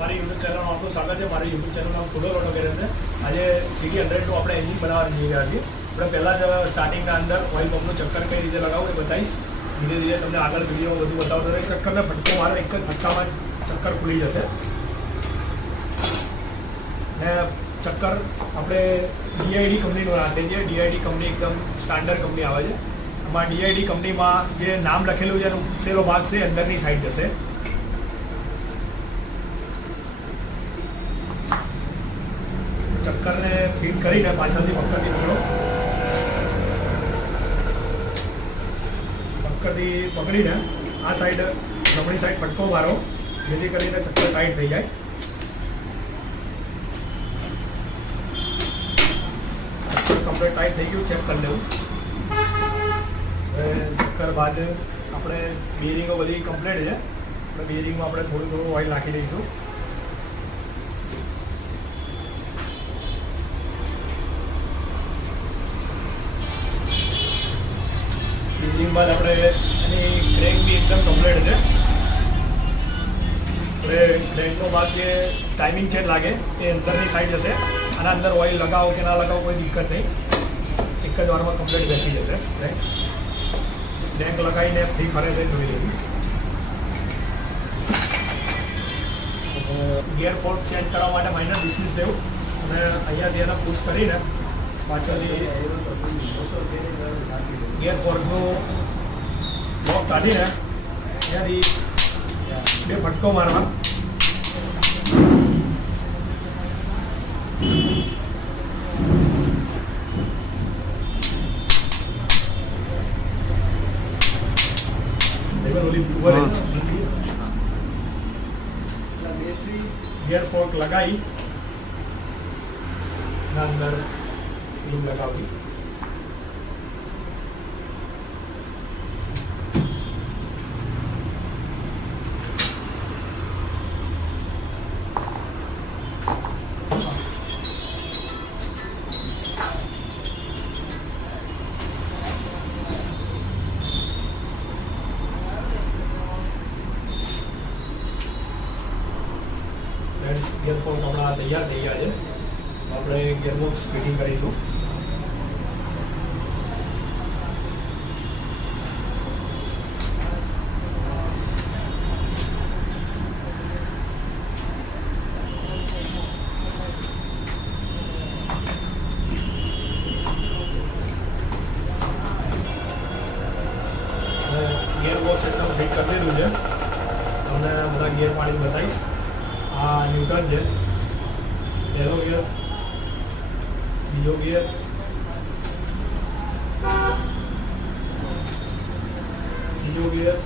મારી યુટ્યુબ ચેનલમાં આપનું સ્વાગત છે. મારી યુટ્યુબ ચેનલનું નામ ફૂડો રોડ વગેરે છે. આજે CD100નું આપણે એન્જિન બનાવવા જઈ રહ્યા છીએ. આપણે પહેલાં જ સ્ટાર્ટિંગના અંદર ઓઇલ પંપનું ચક્કર કઈ રીતે લગાવવું એ બતાવીશ. ધીરે ધીરે તમને આગળ વિડીયો બધું બતાવતો રહીશ. ચક્કરને ફટકો મારો એક જ ફટકામાં ચક્કર ખુલી જશે. ને ચક્કર આપણે DID કંપનીનું રાખીએ છીએ. DID કંપની એકદમ સ્ટાન્ડર્ડ કંપની આવે છે. આમાં DID કંપનીમાં જે નામ લખેલું છે એનો ઉપસેલો ભાગ છે અંદરની સાઈડ જશે. ચક્કરને ફીટ કરીને પાછળથી પક્કરથી પકડો. પક્કરથી પકડીને આ સાઈડ જમણી સાઈડ ફટકો મારો, જેથી કરીને ચક્કર ટાઈટ થઈ જાય. કમ્પ્લીટ ટાઈટ થઈ ગયું, ચેક કરી લેવું. ચક્કર બાદ આપણે બેરિંગો બધી કમ્પ્લીટ છે. આપણે બેરિંગમાં આપણે થોડું ઓઇલ નાખી દઈશું. બેરિંગ બાદ આપણે એની ક્રેન્ક બી એકદમ કમ્પ્લીટ છે. આપણે ક્રેન્કનો ભાગ જે ટાઈમિંગ ચેન લાગે એ અંદરની સાઈડ જશે. આના અંદર ઓઇલ લગાવો કે ના લગાવો કોઈ દિક્કત નહીં, એક જ વારમાં કમ્પ્લીટ બેસી જશે. ક્રેન્ક લગાવીને ફ્રી ફરે છે જોઈ લેવી. ગિયર પોર્ટ ચેન્જ કરવા માટે માઇનર ડિસ્મિસ દેવું અને અહીંયાથી એને પુશ કરીને પાછળથી ગિયર પોર્ટનું લોક કાઢીને અહીંયાથી બે ફટકો મારવા. ગિયર પોર્ટ લગાવી અંદર પિન લગાવી. ગિયર પોર્ટ હમણાં તૈયાર થઈ ગયા છે. આપણે ગિયરબોક્સ ફિટિંગ કરીશું. ગિયરબોક્સ એકદમ ફિટ કરી દીધું છે. તમને બધા ગિયર પાડીને બતાવીશ. આ ન્યુટન છે, પહેલો ગિયર, બીજો ગિયર, ત્રીજો ગિયર,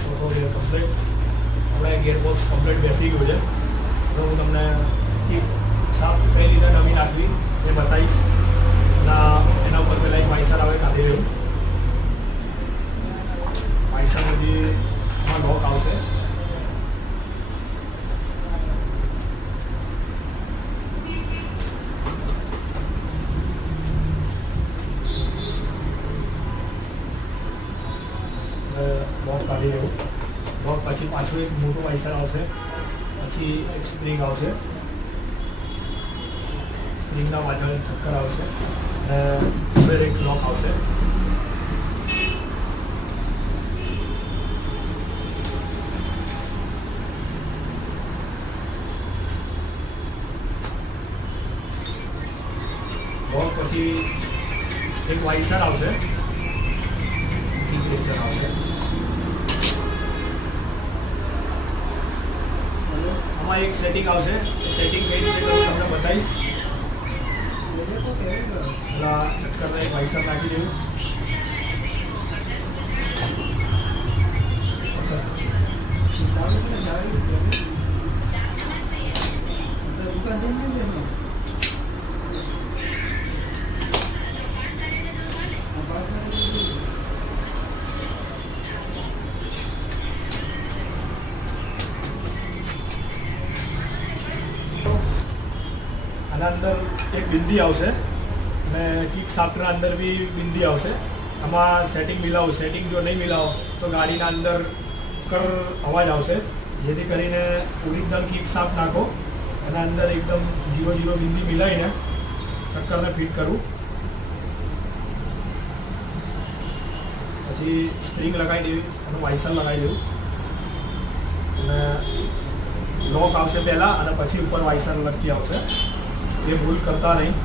ચોથો ગિયર કમ્પ્લીટ. આપણે ગિયરબોક્સ કમ્પ્લીટ બેસી ગયું છે. તો હું તમને સાફ કઈ રીતે નવી નાખવી એ બતાવીશ. એના ઉપર પહેલાં એક વાઇસર આવે કાઢી રહ્યું. વાઇસરનું જે લોક આવશે લોક કાઢી લેવું. લોક પછી પાછું એક મોટું વાઇસર આવશે, પછી એક સ્પ્રિંગ આવશે. સ્પ્રિંગના પાછળ એક ઠક્કર આવશે અને એક લોક આવશે. લોક પછી એક વાઇસર આવશે, વાઇસર આવશે. આમાં એક સેટિંગ આવશે. સેટિંગ કઈ રીતે કરું તમને બતાવીશ. પેલા ચક્કરને એક વાઇસર નાખી દેવું. આના અંદર એક બિંદી આવશે અને કિક શાફ્ટના અંદર બી બિંદી આવશે. આમાં સેટિંગ મિલાવો. સેટિંગ જો નહીં મિલાવો તો ગાડીના અંદર ચક્કર અવાજ આવશે, જેથી કરીને ઓરિજિનલ કિક શાફ્ટ નાખો, એના અંદર એકદમ 0-0 બિંદી મિલાવીને ચક્કરને ફિટ કરું. પછી સ્પ્રિંગ લગાવી દેવી અને વાઇસર લગાવી દેવું, અને લોક આવશે પહેલાં અને પછી ઉપર વાઇસર લટકી આવશે. એ ભૂલ કરતા નહીં.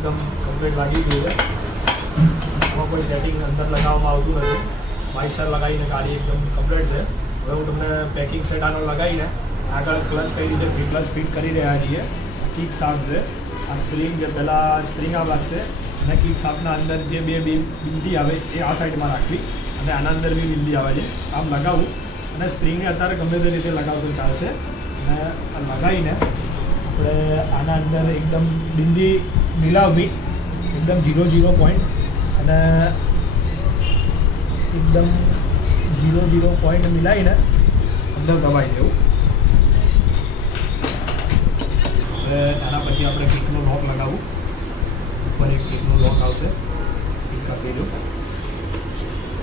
એકદમ કમ્પ્લીટ લાગી ગયું છે. આમાં કોઈ સેટિંગ અંદર લગાવવામાં આવતું નથી. વાઇસર લગાવીને ગાડી એકદમ કમ્પ્લીટ છે. હવે હું તમને પેકિંગ સેટ આનો લગાવીને આગળ ક્લચ કઈ રીતે ફિટ કરી રહ્યા છીએ. કિક શાફ્ટ છે, આ સ્પ્રિંગ જે પહેલાં સ્પ્રિંગ આ લાગશે અને કિક શાફ્ટના અંદર જે બે બિંદી આવે એ આ સાઈડમાં રાખવી અને આના અંદર બી બિંદી આવે છે. આમ લગાવું અને સ્પ્રિંગને અત્યારે ગમે તે રીતે લગાવશો ચાલશે. અને લગાવીને આપણે આના અંદર એકદમ બિંદી મિલાવવી, એકદમ 0-0 પોઈન્ટ, અને એકદમ 0-0 પોઈન્ટ મિલાવીને અંદર દબાવી દેવું. હવે આના પછી આપણે કિકનો લોક લગાવવું. ઉપર એક કિકનો લોક આવશે, કિક આપી દો.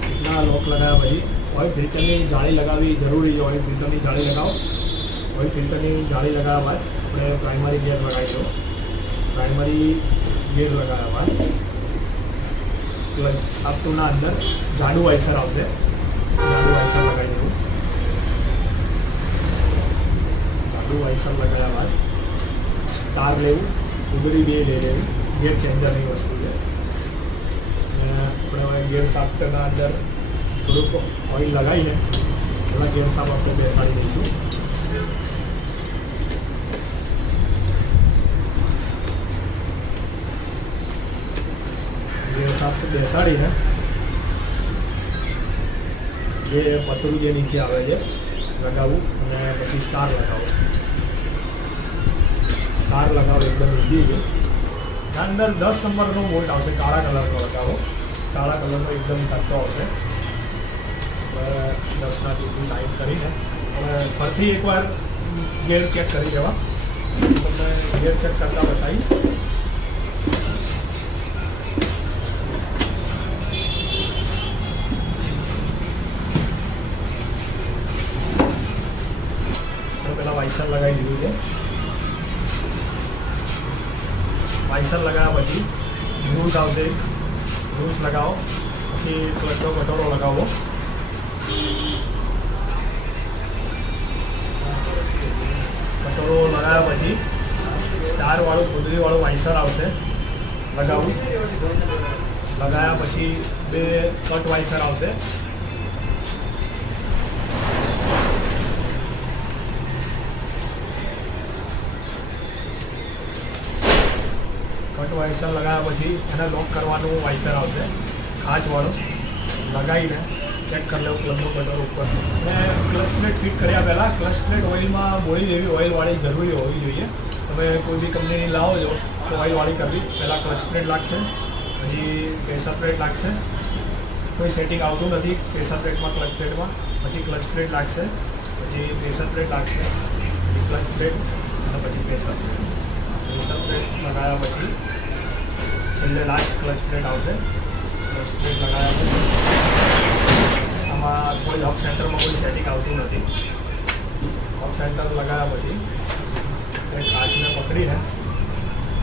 કિકના લોક લગાવ્યા પછી ઓઇલ ફિલ્ટરની જાળી લગાવવી જરૂરી છે. ઓઇલ ફિલ્ટરની જાળી લગાવો. ઓઇલ ફિલ્ટરની જાળી લગાવ્યા બાદ આપણે પ્રાઇમરી ગિયર લગાવી દો. પ્રાઇમરી ગિયર લગાવ્યા બાદ ક્લચ શાફ્ટના અંદર જાડું વાઇસર આવશે, જાડું વાઇસર લગાવી દેવું. જાડું વાઇસર લગાવ્યા બાદ સ્ટાર લેવું, ઉગડી બે લઈ લેવું. ગિયર ચેન્જરની વસ્તુ છે. અને આપણે ગિયર શાફ્ટના અંદર થોડુંક ઓઇલ લગાવીને પહેલાં ગિયર શાફ્ટ આપણે બેસાડી દઈશું. ગિયર શાફ્ટ બેસાડીને જે પતરું જે નીચે આવે છે લગાવવું, અને પછી સ્ટાર લગાવો. સ્ટાર લગાવો એકદમ ઈઝી છે. અંદર 10 નંબરનો બોલ્ટ આવશે, કાળા કલરનો લગાવો. કાળા કલરનો એકદમ ટકતો આવશે. 10ના જેટલું ટાઈટ કરીને હવે ફરીથી એકવાર ગેર ચેક કરી દેવા. તમને ગેર ચેક કરતા બતાવીશ. પહેલાં વાઇસર લગાવી દીધું છે. વાઇસર લગાવ્યા પછી ગ્રુઝ આવશે, ગ્રુઝ લગાવો. પછી ક્લચનો કટોરો લગાવો. કટોરો લગાવ્યા પછી સ્ટારવાળું કુદરીવાળું વાઇસર આવશે, લગાવું. લગાવ્યા પછી બે કટ વાઇસર આવશે. કટ વાઇસર લગાવ્યા પછી એને લોક કરવાનું વાઇસર આવશે, કાચવાળું. લગાવીને ચેક કરી લેવું ક્લચનો કટોરો ઉપર. અને ક્લચ પ્લેટ ફિટ કર્યા પહેલાં ક્લચ પ્લેટ ઓઇલમાં બોળી દેવી. ઓઇલવાળી જરૂરી હોવી જોઈએ. તમે કોઈ બી કંપનીની લાવો છો તો ઓઇલવાળી કરવી. પહેલાં ક્લચ પ્લેટ લાગશે, પછી પ્રેશર પ્લેટ લાગશે. કોઈ સેટિંગ આવતું નથી પ્રેશર પ્લેટમાં, ક્લચ પ્લેટમાં. પછી ક્લચ પ્લેટ લાગશે, પછી પ્રેશર પ્લેટ લાગશે, પછી ક્લચ પ્લેટ અને પછી પ્રેશર પ્લેટ. પ્રેશર પ્લેટ લગાવ્યા પછી છેલ્લે લાસ્ટ ક્લચ પ્લેટ આવશે. ક્લચ પ્લેટ લગાવ્યા પછી આમાં કોઈ હબ સેન્ટરમાં કોઈ સેટિંગ આવતું નથી. હબ સેન્ટર લગાવ્યા પછી એ કાચને પકડીને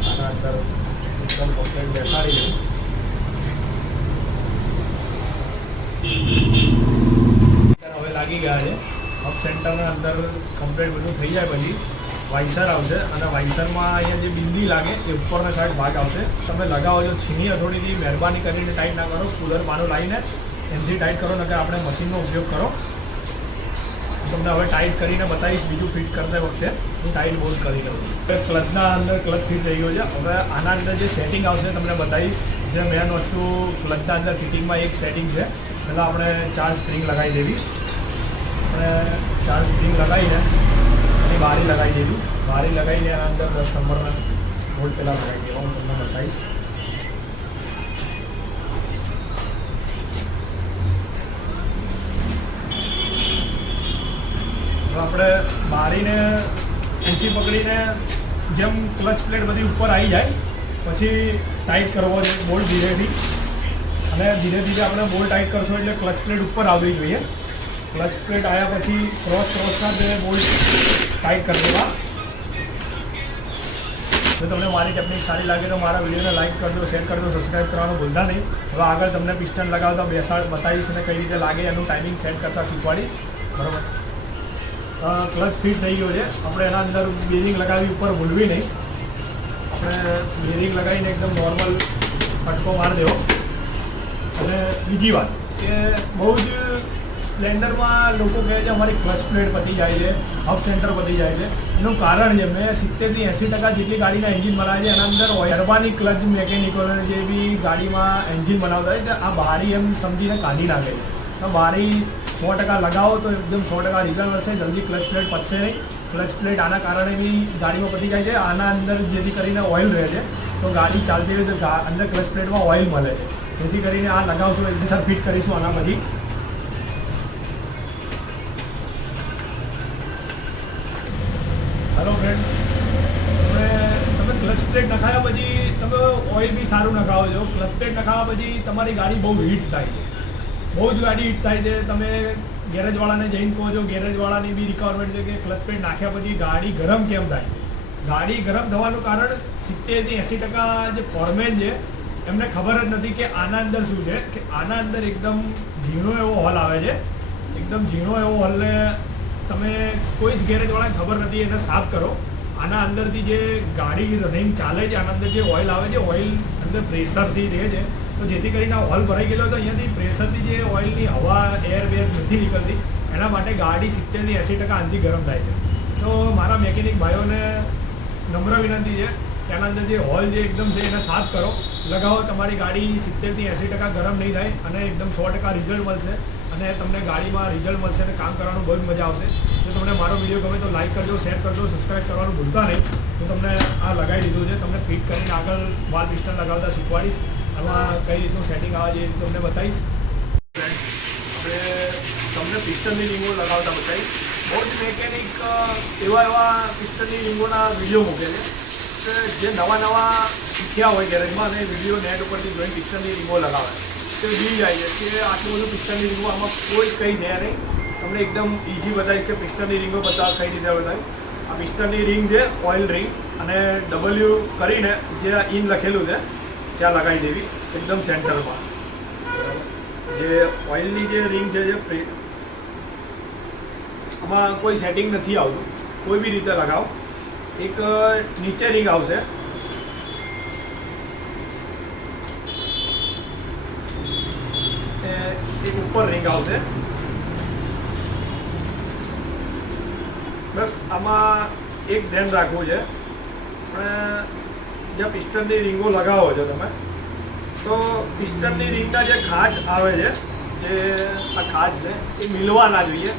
આના અંદર એકદમ કમ્પ્લેટ બેસાડી દઉં. હવે લાગી ગયા છે. હબ સેન્ટરના અંદર કમ્પ્લેટ બધું થઈ જાય પછી વાઇસર આવશે, અને વાઇસરમાં અહીંયા જે બિંદી લાગે એ ઉપરના સાઈડ ભાગ આવશે. તમે લગાવો છો છીની હથોડીથી મહેરબાની કરીને ટાઈટ ના કરો. કુલર પાનું લાવીને એમથી ટાઈટ કરો, નકર આપણે મશીનનો ઉપયોગ કરો. તમને હવે ટાઈટ કરીને બતાવીશ. બીજું ફિટ કરતા વખતે હું ટાઈટ બોલ્ટ કરી લઉં. હવે ક્લચના અંદર ક્લચ ફિટ થઈ ગયો છે. હવે આના અંદર જે સેટિંગ આવશે તમને બતાવીશ. જે મેન વસ્તુ ક્લચના અંદર ફિટિંગમાં એક સેટિંગ છે. પહેલાં આપણે 4 સ્પ્રિંગ લગાવી દેવી. અને 4 સ્પ્રિંગ લગાવીને એની બારી લગાવી દેવી. બારી લગાવીને એના અંદર 10 નંબરના બોલ્ટ પહેલાં લગાવી દેવા. હું તમને બતાવીશ. આપણે બારીને ખેંચી પકડીને જેમ ક્લચ પ્લેટ બધી ઉપર આવી જાય પછી ટાઈટ કરવો જોઈએ બોલ્ટ ધીરેથી, અને ધીરે ધીરે આપણે બોલ્ટ ટાઈટ કરશો એટલે ક્લચ પ્લેટ ઉપર આવવી જોઈએ. ક્લચ પ્લેટ આવ્યા પછી ક્રોસના જે બોલ્ટ ટાઈટ કરી દેવા. જો તમને મારી ટેકનિક સારી લાગે તો મારા વિડીયોને લાઇક કરજો, શેર કરજો, સબસ્ક્રાઈબ કરવાનું ભૂલતા નહીં. હવે આગળ તમને પિસ્ટન લગાવતા બતાવીશ અને કઈ રીતે લાગે એનું ટાઈમિંગ સેટ કરતાં શીખવાડીશ. બરાબર, ક્લચ ફિટ થઈ ગયો છે. આપણે એના અંદર બેરિંગ લગાવી ઉપર ભૂલવી નહીં. આપણે બેરિંગ લગાવીને એકદમ નોર્મલ ફટકો મારી દેવો. અને બીજી વાત કે બહુ જ સ્પ્લેન્ડરમાં લોકો કહે છે અમારી ક્લચ પ્લેટ પતી જાય છે, હબ સેન્ટર પતી જાય છે. એનું કારણ છે મેં 70% થી 80% જેટલી ગાડીના એન્જિન બનાવે છે એના અંદર ગરબાની ક્લચ મેકેનિકોને જે બી ગાડીમાં એન્જિન બનાવતા હોય આ બારી એમ સમજીને કાઢી નાખે છે. તો બારી 100% લગાવો તો એકદમ 100% રિઝલ્ટ મળશે. જલ્દી ક્લચ પ્લેટ પતશે નહીં. ક્લચ પ્લેટ આના કારણે બી ગાડીમાં પતી જાય છે. આના અંદર જેથી કરીને ઓઇલ રહે છે, તો ગાડી ચાલતી હોય તો અંદર ક્લચ પ્લેટમાં ઓઇલ મળે છે. જેથી કરીને આ લગાવશો એકદમ સર ફિટ કરીશું આના પછી. હેલો ફ્રેન્ડ્સ, તમે ક્લચ પ્લેટ નખાયા પછી તમે ઓઇલ બી સારું નખાવો છો. ક્લચ પ્લેટ નખાવા પછી તમારી ગાડી બહુ હીટ થાય છે, બહુ જ ગાડી હીટ થાય છે. તમે ગેરેજવાળાને જઈને કહો છો, ગેરેજવાળાની બી રિક્વાયરમેન્ટ છે કે ક્લચ પ્લેટ નાખ્યા પછી ગાડી ગરમ કેમ થાય છે. ગાડી ગરમ થવાનું કારણ 70% થી 80% જે ફોરમેન છે એમને ખબર જ નથી કે આના અંદર શું છે, કે આના અંદર એકદમ ઝીણો એવો હોલ આવે છે. એકદમ ઝીણો એવો હોલને તમે કોઈ જ ગેરેજવાળાને ખબર નથી, એને સાફ કરો. આના અંદરથી જે ગાડી રનિંગ ચાલે છે આના અંદર જે ઓઇલ આવે છે, ઓઇલ અંદર પ્રેશરથી રહે છે. તો જેથી કરીને હોલ ભરાઈ ગયેલો તો અહીંયાથી પ્રેશરથી જે ઓઇલની હવા એર વેર નથી નીકળતી, એના માટે ગાડી 70% થી 80% આનાથી ગરમ થાય છે. તો મારા મેકેનિક ભાઈઓને નમ્ર વિનંતી છે કે આના અંદર જે હોલ જે એકદમ છે એને સાફ કરો, લગાવો. તમારી ગાડી 70% થી 80% ગરમ નહીં થાય અને એકદમ 100% રિઝલ્ટ મળશે. અને તમને ગાડીમાં રિઝલ્ટ મળશે અને કામ કરવાનું બહુ જ મજા આવશે. જો તમને મારો વિડીયો ગમે તો લાઇક કરજો, શેર કરજો, સબસ્ક્રાઈબ કરવાનું ભૂલતા નહીં. હું તમને આ લગાવી દીધું છે, તમને ફિટ કરીને આગળ વાલ પિસ્ટન લગાવતા શીખવાડીશ. આમાં કઈ રીતનું સેટિંગ આવે છે એ તમને બતાવીશ. આપણે તમને પિસ્ટનની રીંગો લગાવતા બતાવીશ. બહુ જ મેકેનિક એવા પિસ્ટનની રીંગોના વિડીયો મૂકે છે કે જે નવા શીખ્યા હોય ગેરેજમાં અને વિડીયો નેટ ઉપરથી જોઈને પિસ્ટનની રીંગો લગાવે તો બી જાય છે કે આટલું બધું પિસ્ટનની રીંગો આમાં કોઈ જ કંઈ છે નહીં. તમને એકદમ ઇઝી બતાવીશ કે પિસ્ટનની રીંગો કઈ રીતે બતાવીશ. આ પિસ્ટનની રીંગ છે, ઓઇલ રીંગ, અને W કરીને જે ઇન લખેલું છે ત્યાં લગાવી દેવી એકદમ સેન્ટરમાં. જે ઓઇલની જે રીંગ છે જે આમાં કોઈ સેટિંગ નથી આવતું, કોઈ બી રીતે લગાવો. એક નીચે રીંગ આવશે, એક ઉપર રીંગ આવશે. બસ આમાં એક ધ્યાન રાખવું છે, પણ જે પિસ્ટનની રીંગો લગાવો છો તમે તો પિસ્ટનની રીંગના જે ખાંચ આવે છે, જે આ ખાંચ છે એ મિલવા ના જોઈએ.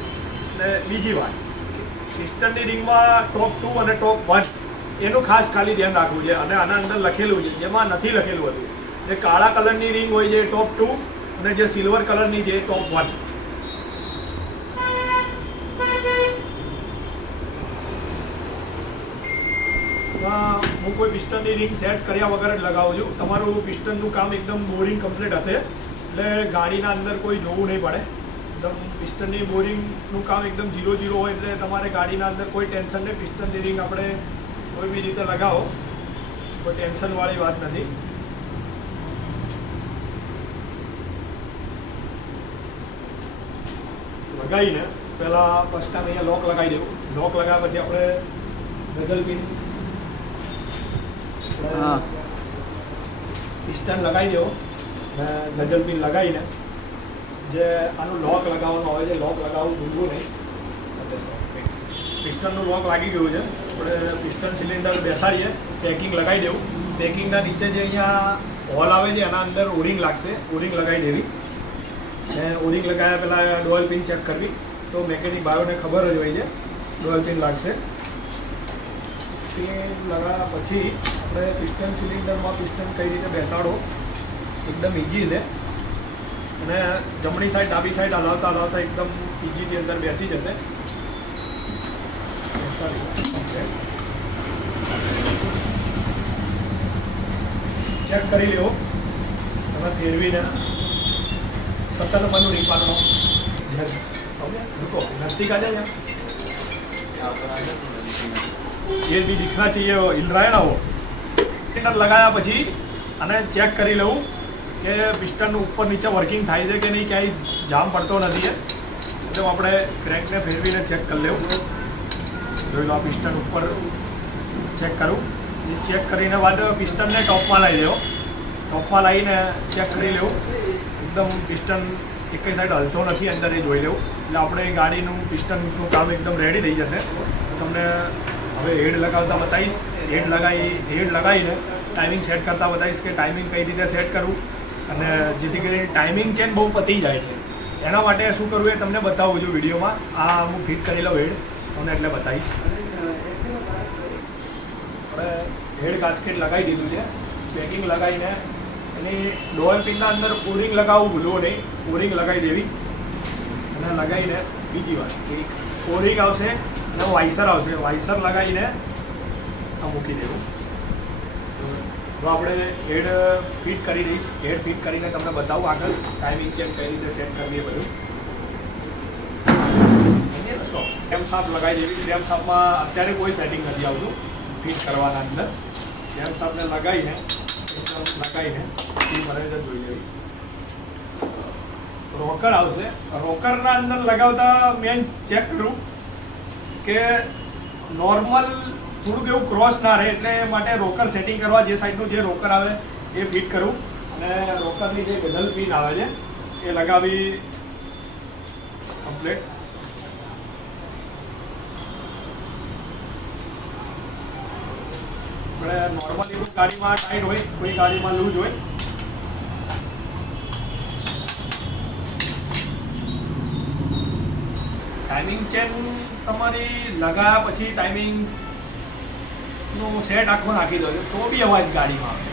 અને બીજી વાત, પિસ્ટનની રીંગમાં ટોપ 2 અને ટોપ 1 એનું ખાસ ખાલી ધ્યાન રાખવું છે. અને આના અંદર લખેલું છે, જેમાં નથી લખેલું હતું. જે કાળા કલરની રીંગ હોય છે ટોપ 2 અને જે સિલ્વર કલરની છે ટોપ 1. હું કોઈ પિસ્ટનની રીંગ સેટ કર્યા વગર જ લગાવું છું. તમારું પિસ્ટનનું કામ એકદમ બોરિંગ કમ્પ્લીટ હશે એટલે ગાડીના અંદર કોઈ જોવું નહીં પડે. એકદમ પિસ્ટનની બોરિંગનું કામ એકદમ 0-0 હોય એટલે તમારે ગાડીના અંદર કોઈ ટેન્શન નહીં. પિસ્ટનની રીંગ આપણે કોઈ બી રીતે લગાવો, કોઈ ટેન્શનવાળી વાત નથી. લગાવીને પહેલાં ફર્સ્ટ ટાઈમ અહીંયા લોક લગાવી દેવું. લોક લગાવ્યા પછી આપણે ગઝલ પિન પિસ્ટન લગાવી દેવો. ગઝલ પિન લગાવીને જે આનું લોક લગાવવાનું હોય છે, લોક લગાવવું ભૂલવું નહીં. પિસ્ટનનું લોક લાગી ગયું છે. આપણે પિસ્ટન સિલિન્ડર બેસાડીએ, પેકિંગ લગાવી દેવું. પેકિંગના નીચે જે અહીંયા હોલ આવે છે એના અંદર ઓરિંગ લાગશે, ઓરિંગ લગાવી દેવી. અને ઓરિંગ લગાવ્યા પહેલાં ડોલ પિન ચેક કરવી. તો મેકેનિક ભાઈઓને ખબર જ હોય છે ડોલ પિન લાગશે. પિન લગાવ્યા પછી આપણે પિસ્ટન સિલિન્ડરમાં પિસ્ટન કઈ રીતે બેસાડો એકદમ ઇઝી છે. અને જમણી સાઈડ ડાબી સાઈડ હલાવતા એકદમ ઇઝીથી અંદર બેસી જશે. ચેક કરી લેવો તમે ફેરવીને 70 નંબરનું રિંગ પાડો रुको नजदीक आ जाओ ये भी दिखना चाहिए वो हिल रहा है ना वो પિસ્ટન લગાવ્યા પછી અને ચેક કરી લઉં કે પિસ્ટનનું ઉપર નીચે વર્કિંગ થાય છે કે નહીં, ક્યાંય જામ પડતો નથી એટલે આપણે ક્રેન્કને ફેરવીને ચેક કરી લેવું. જોઈ લો આ પિસ્ટન ઉપર ચેક કરું, એ ચેક કરીને બાદ પિસ્ટનને ટોપમાં લાવી દેવો, ટોપમાં લાવીને ચેક કરી લેવું એકદમ પિસ્ટન એક સાઈડ હલતો નથી અંદર એ જોઈ લેવું. એટલે આપણે ગાડીનું પિસ્ટનનું કામ એકદમ રેડી થઈ જશે. તમને હવે હેડ લગાવતા બતાવીશ, હેડ લગાવીને ટાઈમિંગ સેટ કરતાં બતાવીશ કે ટાઈમિંગ કઈ રીતે સેટ કરવું અને જેથી કરીને ટાઈમિંગ ચેન બહુ પતી જાય છે. એના માટે શું કરવું એ તમને બતાવું છું વિડીયોમાં. આ હું ફિટ કરી લઉં હેડ તમને એટલે બતાવીશ. આપણે હેડ ગાસ્કેટ લગાવી દીધું છે, પેકિંગ લગાવીને એની ડોર પિનના અંદર ઓરિંગ લગાવવું ભૂલવું નહીં, ઓરિંગ લગાવી દેવી અને લગાવીને બીજી વાત ઓરિંગ આવશે અને વાઇસર આવશે, વાઇસર લગાવીને આ મૂકી દેવું. તો આપણે હેડ ફિટ કરી દઈશ, હેડ ફિટ કરીને તમને બતાવું આગળ ટાઈમિંગ ચેન કઈ રીતે સેટ કરવી એ બધું. ડેમ સાપ લગાવી દેવી. ડેમ સાપમાં અત્યારે કોઈ સેટિંગ નથી આવતું ફિટ કરવાના અંદર. ડેમ સાપને લગાવીને લગાવીને બરાબર જોઈ લેવી. રોકર આવશે, રોકરના અંદર લગાવતા મેન ચેક કરું કે નોર્મલ થોડુંક એવું ક્રોસ ના રહે, એટલે માટે રોકર સેટિંગ કરવા જે સાઈડનું જે રોકર આવે એ ફિટ કરું અને રોકરની જે ગઝલ પિન આવે છે એ લગાવી કમ્પ્લીટ. આપણે નોર્મલી કોઈ ગાડીમાં ટાઈટ હોય, કોઈ ગાડીમાં લૂઝ હોય. ટાઈમિંગ ચેન તમારી લગાવ્યા પછી ટાઈમિંગનું સેટ આખો નાખી દો તો બી અવાજ ગાડીમાં આવે.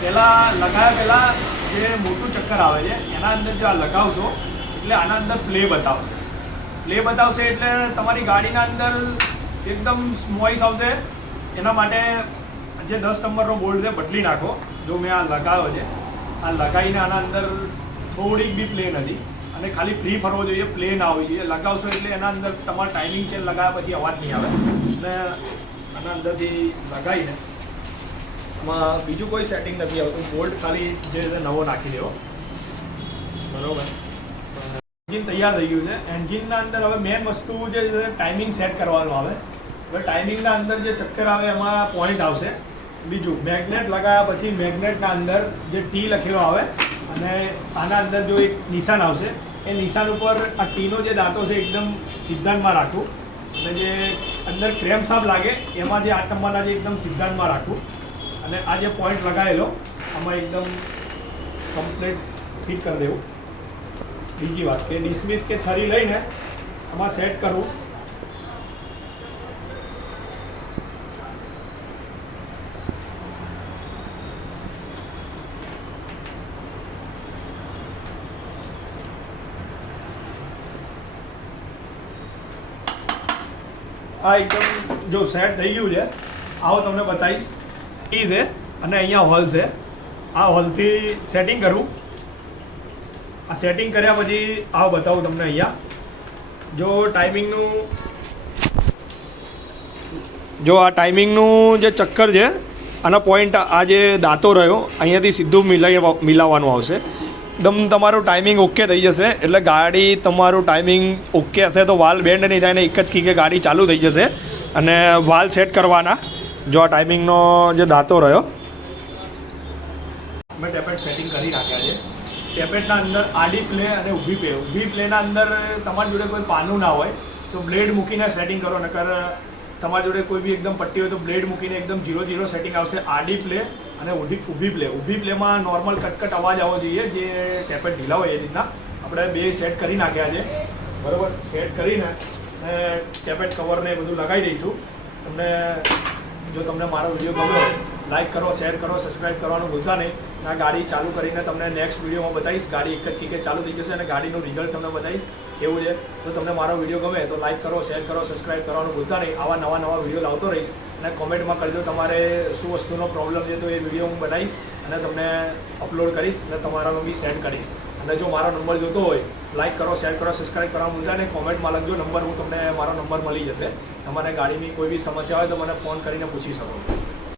પહેલાં લગાવ્યા પહેલાં જે મોટું ચક્કર આવે છે એના અંદર જો આ લગાવશો એટલે આના અંદર પ્લે બતાવશે, પ્લે બતાવશે એટલે તમારી ગાડીના અંદર એકદમ નોઇસ આવશે. એના માટે જે 10 નંબરનો બોલ્ટ છે બદલી નાખો. જો મેં આ લગાવ્યો છે, આ લગાવીને આના અંદર થોડીક બી પ્લે નથી અને ખાલી ફ્રી ફરવો જોઈએ, પ્લે ના હોવી જોઈએ. લગાવશો એટલે એના અંદર તમારે ટાઈમિંગ ચેન લગાવ્યા પછી અવાજ નહીં આવે. અને આના અંદરથી લગાવીને આમાં બીજું કોઈ સેટિંગ નથી આવતું, બોલ્ટ ખાલી જે નવો નાખી દેવો બરાબર. એન્જિન તૈયાર થઈ ગયું છે. એન્જિનના અંદર હવે મેન વસ્તુ જે ટાઈમિંગ સેટ કરવાનું આવે. હવે ટાઈમિંગના અંદર જે ચક્કર આવે એમાં પોઈન્ટ આવશે. બીજું મેગ્નેટ લગાવ્યા પછી મેગ્નેટના અંદર જે ટી લખેલો આવે અને આના અંદર જો એક નિશાન આવશે એ નિશાન ઉપર આ ટીનો જે દાંતો છે એકદમ સિદ્ધાંતમાં રાખવું અને જે અંદર ક્રેમ સાપ લાગે એમાં જે 8 નંબરના જે એકદમ સિદ્ધાંતમાં રાખવું અને આ જે પોઈન્ટ લગાવેલો આમાં એકદમ કમ્પ્લીટ ફિટ કરી દેવું. બીજી વાત કે ડિસમિસ કે છરી લઈને આમાં સેટ કરવું. આ એકદમ જો સેટ થઈ ગયું છે, આવો તમને બતાવીશ. ઈ છે અને અહીંયા હોલ છે, આ હોલથી સેટિંગ કરું. આ સેટિંગ કર્યા પછી આવો બતાવું તમને. અહીંયા જો ટાઈમિંગનું જે ચક્કર છે આના પોઈન્ટ આ જે દાંતો રહ્યો અહીંયાથી સીધું મિલાવવાનું આવશે. એકદમ તમારું ટાઈમિંગ ઓકે થઈ જશે એટલે ગાડી તમારું ટાઈમિંગ ઓકે હશે તો વાલ બેન્ડ નહીં થાય ને એક જ કીકે ગાડી ચાલુ થઈ જશે. અને વાલ સેટ કરવાના જો આ ટાઈમિંગનો જે દાંતો રહ્યો મેં ટેપેટ સેટિંગ કરી નાખ્યા છે. ટેપેટના અંદર આડી પ્લે અને ઊભી પ્લેના અંદર તમારી જોડે કોઈ પાનું ના હોય તો બ્લેડ મૂકીને સેટિંગ કરો, નકર તમારી જોડે કોઈ બી એકદમ પટ્ટી હોય તો બ્લેડ મૂકીને એકદમ 0-0 સેટિંગ આવશે. આડી પ્લે અને ઊભી પ્લેમાં નોર્મલ કટકટ અવાજ આવવો જોઈએ, જે ટેપેટ ઢીલા હોય એ રીતના આપણે બે સેટ કરી નાખ્યા છે બરાબર. સેટ કરીને ટેપેટ કવરને એ બધું લગાવી દઈશું. જો તમને મારો વિડીયો ગમ્યો હોય લાઇક કરો, શેર કરો, સબસ્ક્રાઈબ કરવાનું ભૂલતા નહીં. આ ગાડી ચાલુ કરીને તમને નેક્સ્ટ વિડીયોમાં બતાવીશ. ગાડી એક જ કીકે ચાલુ થઈ જશે અને ગાડીનું રિઝલ્ટ તમને બતાવીશ કેવું છે. તો તમને મારો વિડીયો ગમે તો લાઇક કરો, શેર કરો, સબસ્ક્રાઈબ કરવાનું ભૂલતા નહીં. આવા નવા વિડીયો લાવતો રહીશ અને કોમેન્ટમાં કરજો તમારે શું વસ્તુનો પ્રોબ્લેમ છે, તો એ વિડીયો હું બનાવીશ અને તમને અપલોડ કરીશ અને તમારામાં બી સેન્ડ કરીશ. અને જો મારો નંબર જોતો હોય, લાઇક કરો, શેર કરો, સબસ્ક્રાઈબ કરવાનું ભૂલતા નહીં. કોમેન્ટમાં લખજો નંબર, હું તમને મારો નંબર મળી જશે. તમારે ગાડીની કોઈ બી સમસ્યા હોય તો મને ફોન કરીને પૂછી શકો.